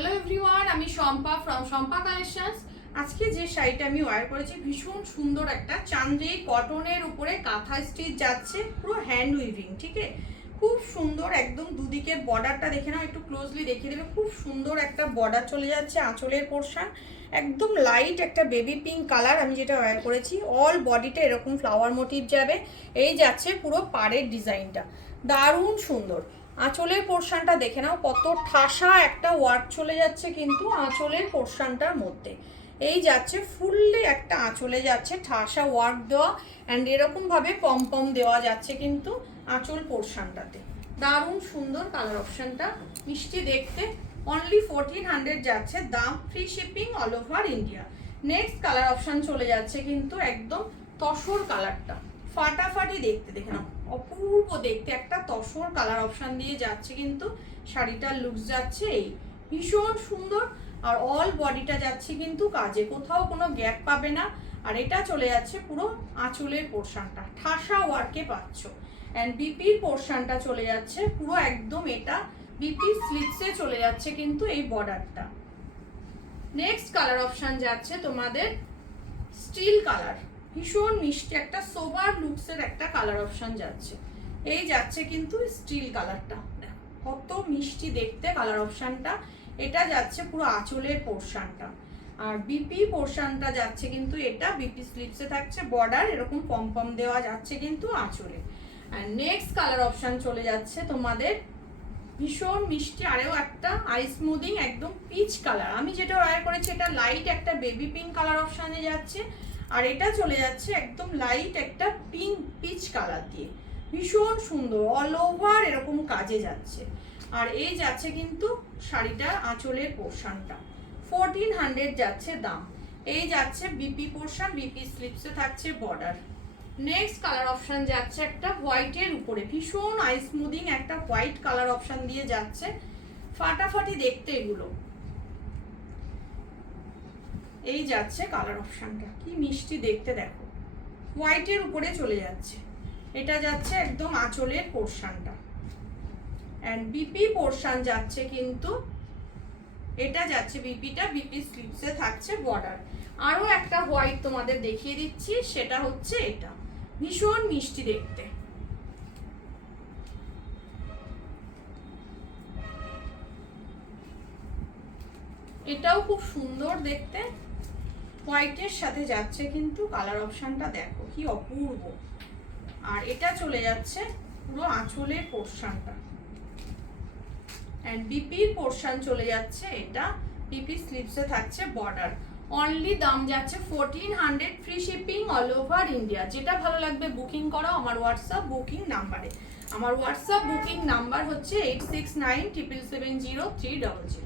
Hello everyone, আমি Shampa from Shampa collections. আজকে যে শাড়িটা আমি ওয়্যার করেছি ভীষণ সুন্দর একটা চান্দেই কটনের উপরে কাঁথা স্টিচ যাচ্ছে, পুরো হ্যান্ড উইভিং। ঠিক আছে, খুব সুন্দর একদম দুদিকের বর্ডারটা দেখে নাও, একটু ক্লোজলি দেখিয়ে দেবে। খুব সুন্দর একটা বর্ডার চলে যাচ্ছে, আঁচলের পোর্শন একদম লাইট একটা বেবি পিঙ্ক কালার আমি যেটা ওয়্যার করেছি। অল বডিটা এরকম ফ্লাওয়ার মোটিভ যাবে, এই যাচ্ছে পুরো পাড়ের ডিজাইনটা, দারুণ সুন্দর। আঁচলের পোর্শনটা দেখে নাও, কত ঠাসা একটা ওয়ার্ক চলে যাচ্ছে কিন্তু আঁচলের পোর্শনটার মধ্যে। এই যাচ্ছে ফুললি একটা আঁচলে যাচ্ছে ঠাসা ওয়ার্ক দেওয়া, অ্যান্ড এরকমভাবে পম দেওয়া যাচ্ছে কিন্তু আঁচল পোর্শনটাতে। দারুণ সুন্দর কালার অপশনটা, মিষ্টি দেখতে। অনলি 1400 যাচ্ছে দাম, free shipping all over India. Next colour option চলে যাচ্ছে কিন্তু একদম তসর কালারটা, ফাটাফাটি দেখতে, দেখে নাও অপূর্ব দেখতে একটা তসর কালার অপশন দিয়ে যাচ্ছে কিন্তু শাড়িটার লুকস যাচ্ছে এই ভীষণ সুন্দর। আর অল বডিটা যাচ্ছে কিন্তু কাজে, কোথাও কোনো গ্যাপ পাবে না। আর এটা চলে যাচ্ছে পুরো আঁচলের পোর্শনটা, ঠাসা ওয়ার্কে পাচ্ছ। অ্যান্ড বিপির পোর্শনটা চলে যাচ্ছে পুরো একদম, এটা বিপির স্লিপসে চলে যাচ্ছে কিন্তু এই বর্ডারটা। নেক্সট কালার অপশন যাচ্ছে তোমাদের স্টিল কালার, ভীষণ মিষ্টি একটা সোবার লুকসের একটা কালার অপশন যাচ্ছে। এই যাচ্ছে কিন্তু স্টিল কালারটা, কত মিষ্টি দেখতে কালার অপশনটা। এটা যাচ্ছে পুরো আঁচলের পোর্শনটা, আর বিপি পোর্শনটা যাচ্ছে কিন্তু এটা বিপি স্লিপসে থাকছে বর্ডার, এরকম পম দেওয়া যাচ্ছে কিন্তু আঁচলে। আর নেক্সট কালার অপশন চলে যাচ্ছে তোমাদের ভীষণ মিষ্টি আরেও একটা আই স্মুদিং একদম পিচ কালার। আমি যেটা ওয়্যার করেছি এটা লাইট একটা বেবি পিঙ্ক কালার অপশানে যাচ্ছে, আর এটা চলে যাচ্ছে একদম লাইট একটা পিঙ্ক পিচ কালার দিয়ে, ভীষণ সুন্দর অল ওভার এরকম কাজে যাচ্ছে। আর এই যাচ্ছে কিন্তু শাড়িটার আঁচলের পোর্শনটা, 1400 যাচ্ছে দাম। এই যাচ্ছে বিপি পোর্শন, বিপি স্লিপসে থাকছে বর্ডার। নেক্সট কালার অপশন যাচ্ছে একটা হোয়াইটের উপরে, ভীষণ আই স্মুদিং একটা হোয়াইট কালার অপশন দিয়ে যাচ্ছে, ফাটাফাটি দেখতে এগুলো। এই যাচ্ছে কালার অপশনটা, কি মিষ্টি দেখতে দেখো, হোয়াইটের উপরে চলে যাচ্ছে। এটা যাচ্ছে একদম আঁচলের পোর্শনটা, অ্যান্ড বিপি পোর্শন যাচ্ছে কিন্তু এটা যাচ্ছে বিপিটা বিপি স্লিপসে থাকছে বর্ডার। আরো একটা হোয়াইট তোমাদের দেখিয়ে দিচ্ছি, সেটা হচ্ছে এটা, ভীষণ মিষ্টি দেখতে। এটাও খুব সুন্দর দেখতে, হোয়াইটের সাথে যাচ্ছে কিন্তু কালার অপশনটা দেখো কি অপূর্ব। আর এটা চলে যাচ্ছে পুরো আঁচলের পোর্শনটা, এন্ড বিপির পোর্শন চলে যাচ্ছে এটা বিপি স্লিপসে থাকছে বর্ডার। অনলি দাম যাচ্ছে 1400, free shipping all over India. যেটা ভালো লাগবে বুকিং করো আমার হোয়াটসঅ্যাপ বুকিং নাম্বারে। আমার হোয়াটসঅ্যাপ বুকিং নাম্বার হচ্ছে 8697770300।